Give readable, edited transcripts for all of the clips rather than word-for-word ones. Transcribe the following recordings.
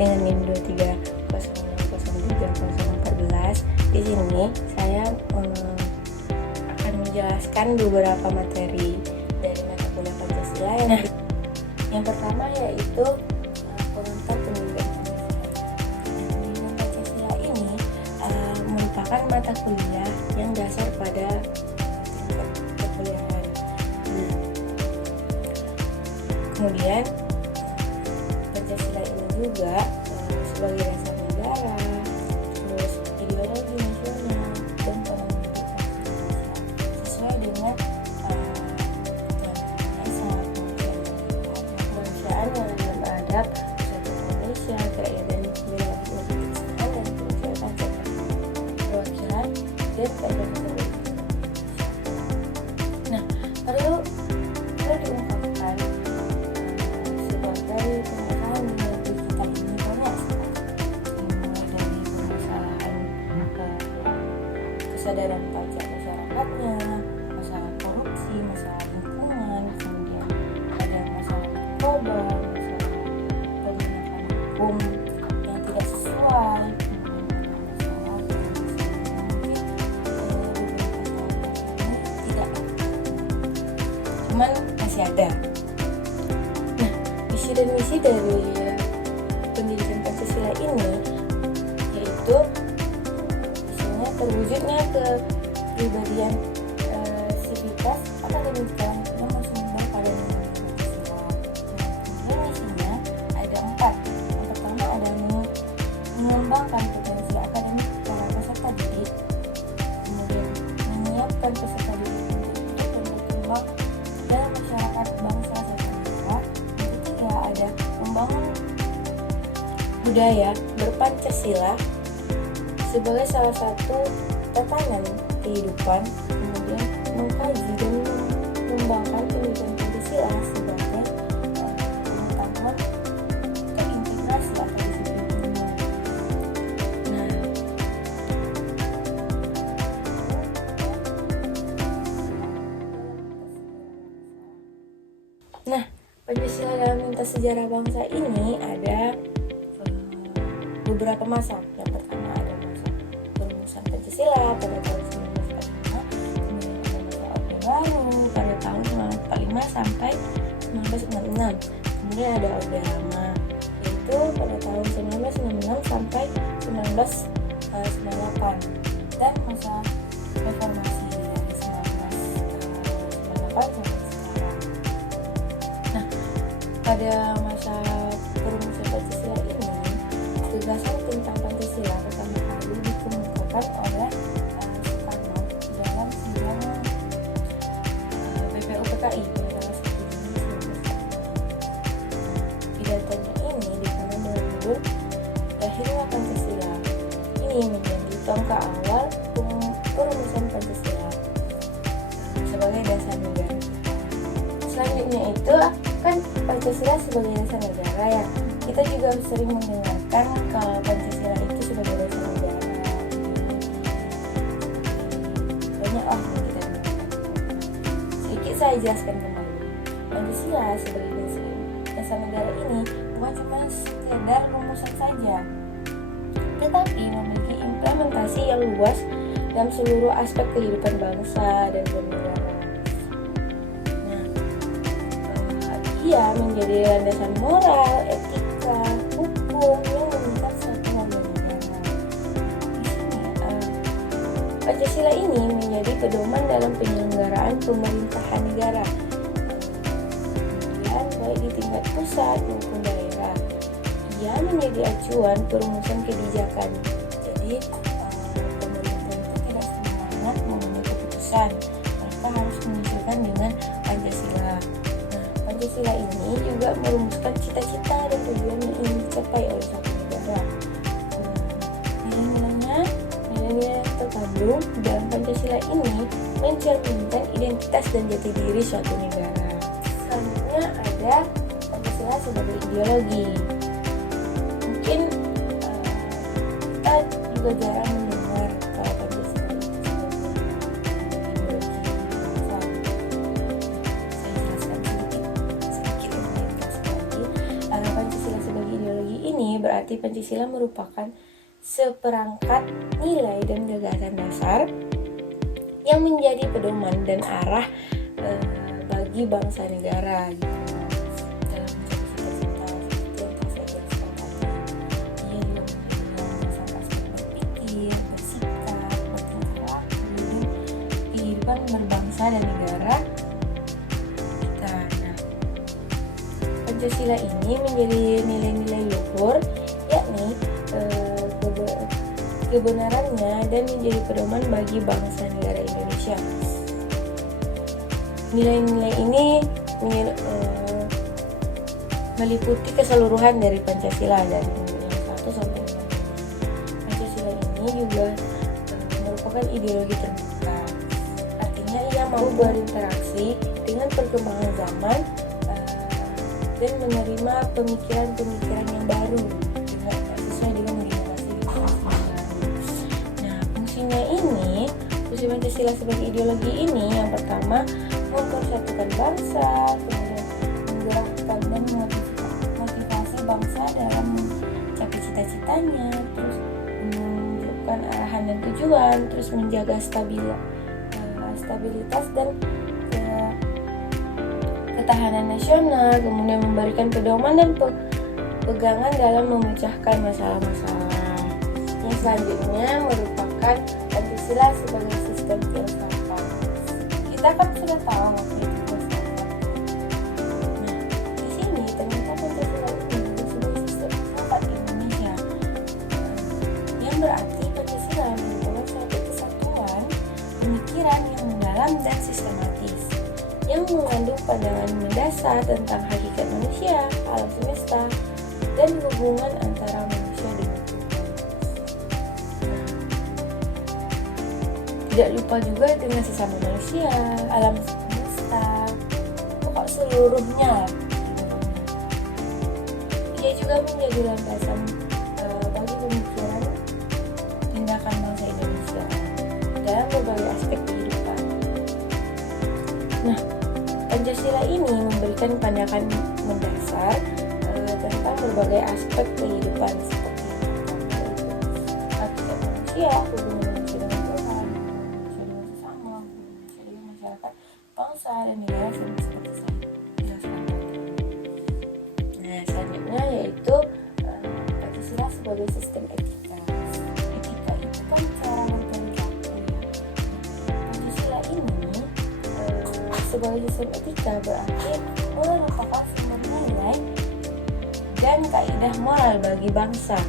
dengan NIM 23.003.014. Di sini saya akan menjelaskan beberapa materi dari mata kuliah Pancasila yang pertama yaitu pengantar pendidikan Pancasila. Pendidikan Pancasila ini merupakan mata kuliah yang dasar pada tingkat perkuliahan. Kemudian Pancasila ini juga sebagai dasar negara, terus ideologi nasional dan pendidikan sesuai dengan kemanusiaan yang beradab, persatuan Indonesia, keadaan ideologi Pancasila dan prinsip Pancasila, perwakilan dan keadilan. Nah, perlu diungkapkan sebagai permasalahan di negeri kita ini banyak mulai dari permasalahan kesadaran pajak masyarakatnya, masalah korupsi, masalah lingkungan, kemudian ada masalah narkoba, masalah penegakan hukum yang tidak sesuai, kemudian ada masalah yang mungkin beberapa tahun ini tidak ada, cuman masih ada. Nah, visi dan misi dari pendidikan Pancasila ini yaitu isinya terwujudnya kepribadian sivitas akademika yang bersumber pada nilai Pancasila. Kemudian misinya ada 4. Yang pertama ada mengembangkan potensi akademik para peserta didik, kemudian menyiapkan peserta didik untuk berkembang dalam masyarakat bangsa dan negara. Yang ketiga ada membangun budaya berpancasila sebagai salah satu tatanan kehidupan, kemudian mengkaji dan mengembangkan pendidikan Pancasila sebagai pengetahuan terintegrasi atau disiplin. Nah, Pancasila dalam lintas sejarah bangsa ini ada beberapa masa. Yang pertama ada masa perumusan Pancasila pada tahun 1945, kemudian ada masa Orde Baru pada tahun 1945 sampai 1966, kemudian ada Orde Lama yaitu pada tahun 1996 sampai 1998, dan masa reformasi dari 1998 sampai sekarang. Nah, pada masa perumusan Pancasila ini gagasan tentang Pancasila pertama kali dikemukakan oleh Soekarno dalam sidang BPUPKI pada tanggal 1 Juni 1945. Pidatonya ini dikenal dengan judul Lahirnya Pancasila. Ini menjadi tonggak awal perumusan Pancasila sebagai dasar negara. Selanjutnya itu kan Pancasila sebagai dasar negara ya. Kita juga sering mendengarkan kalau Pancasila itu sebagai dasar negara. Banyak yang kita dengarkan. Sedikit saya jelaskan kembali. Pancasila sebagai dasar negara ini bukan cuma sekedar rumusan saja, tetapi memiliki implementasi yang luas dalam seluruh aspek kehidupan bangsa dan bernegara. Ia menjadi landasan moral, etika, hukum yang mengikat suatu warga negara. Di sini, Pancasila ini menjadi pedoman dalam penyelenggaraan pemerintahan negara, kemudian baik di tingkat pusat maupun daerah. Ia menjadi acuan perumusan kebijakan. Jadi, pemerintah itu tidak sembarangan mengambil keputusan. Mereka harus menyesuaikan dengan Pancasila. Pancasila ini juga merumuskan cita-cita dan tujuan yang ingin dicapai oleh suatu negara. Nilai-nilai yang terkandung dalam Pancasila ini mencerminkan identitas dan jati diri suatu negara. Selanjutnya ada Pancasila sebagai ideologi. Mungkin kita juga jarang mendengar kalau Pancasila itu sebagai ideologi bangsa. Saya jelaskan sedikit mengenai Pancasila. Pancasila sebagai ideologi ini berarti Pancasila merupakan seperangkat nilai dan gagasan dasar yang menjadi pedoman dan arah bagi bangsa negara gitu. Dalam mencapai cita-cita seperti yang telah saya jelaskan tadi, ia juga menjadi aspek berpikir, bersikap, bertingkah laku, dan kehidupan berbangsa dan negara kita. Nah, Pancasila ini menjadi nilai-nilai luhur, yakni kebenarannya dan menjadi pedoman bagi bangsa negara Indonesia. Nilai-nilai ini meliputi keseluruhan dari Pancasila dari yang 1 sampai 5. Pancasila ini juga merupakan ideologi terbuka. Artinya ia mau berinteraksi dengan perkembangan zaman dan menerima pemikiran-pemikiran yang baru sesuai dengan generasi baru. Nah, fungsi Pancasila sebagai ideologi ini yang pertama mempersatukan bangsa, kemudian menggerakkan dan motivasi bangsa dalam mencapai cita-citanya, terus menunjukkan arahan dan tujuan, terus menjaga stabilitas dan ketahanan nasional, kemudian memberikan pedoman dan pegangan dalam memecahkan masalah-masalah. Yang selanjutnya merupakan Pancasila sebagai sistem filsafat. Kita kan sudah tahu apa itu filsafat. Nah, di sini ternyata Pancasila ini juga sebagai sistem filsafat Indonesia. Yang berarti Pancasila merupakan suatu kesatuan pemikiran yang mendalam dan sistematis, yang mengandung pandangan mendasar tentang hakikat manusia, alam semesta, dan hubungan antara manusia dengan Tuhan. Tidak lupa juga dengan sesama manusia, alam semesta, pokok seluruhnya. Ia juga menjadi landasan bagi pemikiran tindakan bangsa Indonesia dalam berbagai aspek kehidupan. Nah, Pancasila ini memberikan pandangan mendasar tentang berbagai aspek kehidupan seperti hakikat manusia, hubungan manusia dengan Tuhan, manusia dengan sesama, manusia dengan masyarakat, bangsa dan negara seperti saya jelaskan tadi. Nah, selanjutnya yaitu Pancasila sebagai sistem etika. Etika itu kan cara berperilaku. Pancasila ini sebagai sistem etika berarti merupakan sumber nilai dan kaidah moral bagi bangsa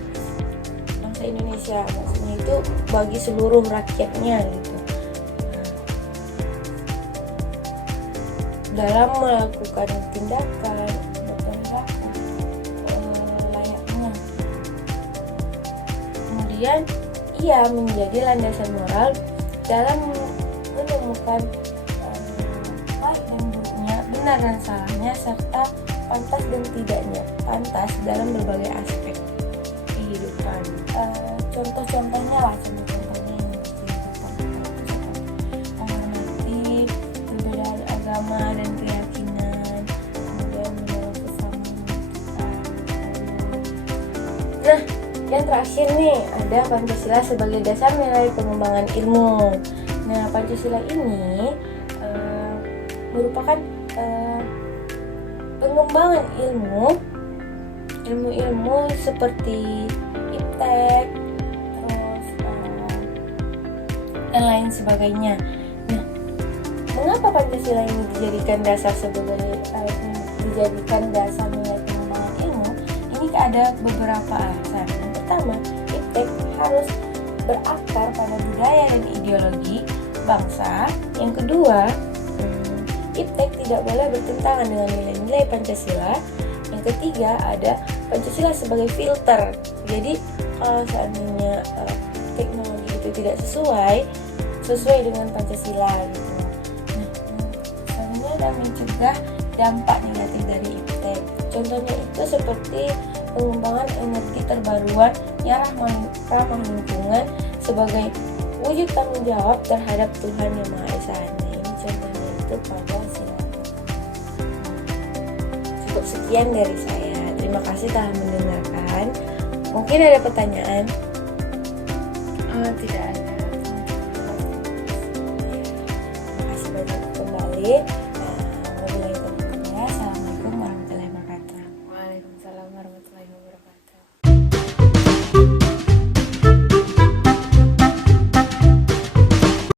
Indonesia, maksudnya itu bagi seluruh rakyatnya gitu. Dalam melakukan tindakan berperilaku layaknya. Kemudian ia menjadi landasan moral dalam menemukan baik dan buruknya, benar dan salahnya, serta pantas dan tidaknya pantas dalam berbagai aspek kehidupan. Contoh-contohnya lah, contoh-contohnya yang menghormati perbedaan agama dan keyakinan, kemudian menolong sesama. Nah, yang terakhir nih ada Pancasila sebagai dasar nilai pengembangan ilmu. Nah, Pancasila ini merupakan pengembangan ilmu seperti iptek, terus dan lain sebagainya. Nah, mengapa Pancasila ini dijadikan dasar nilai pengembangan ilmu? Ini ada beberapa alasan. Yang pertama, iptek harus berakar pada budaya dan ideologi bangsa. Yang kedua, iptek tidak boleh bertentangan dengan nilai-nilai Pancasila. Yang ketiga, ada Pancasila sebagai filter. Jadi kalau seandainya teknologi itu tidak sesuai dengan Pancasila gitu. Nah, sebenarnya dan mencegah dampak negatif dari iptek. Contohnya itu seperti pengembangan energi terbaruan yang ramah lingkungan sebagai wujud tanggung jawab terhadap Tuhan Yang Maha Esa. Nah, ini contohnya itu pada sila. Cukup sekian dari saya. Terima kasih telah mendengarkan. Mungkin ada pertanyaan? Tidak ada. Terima kasih banyak kembali.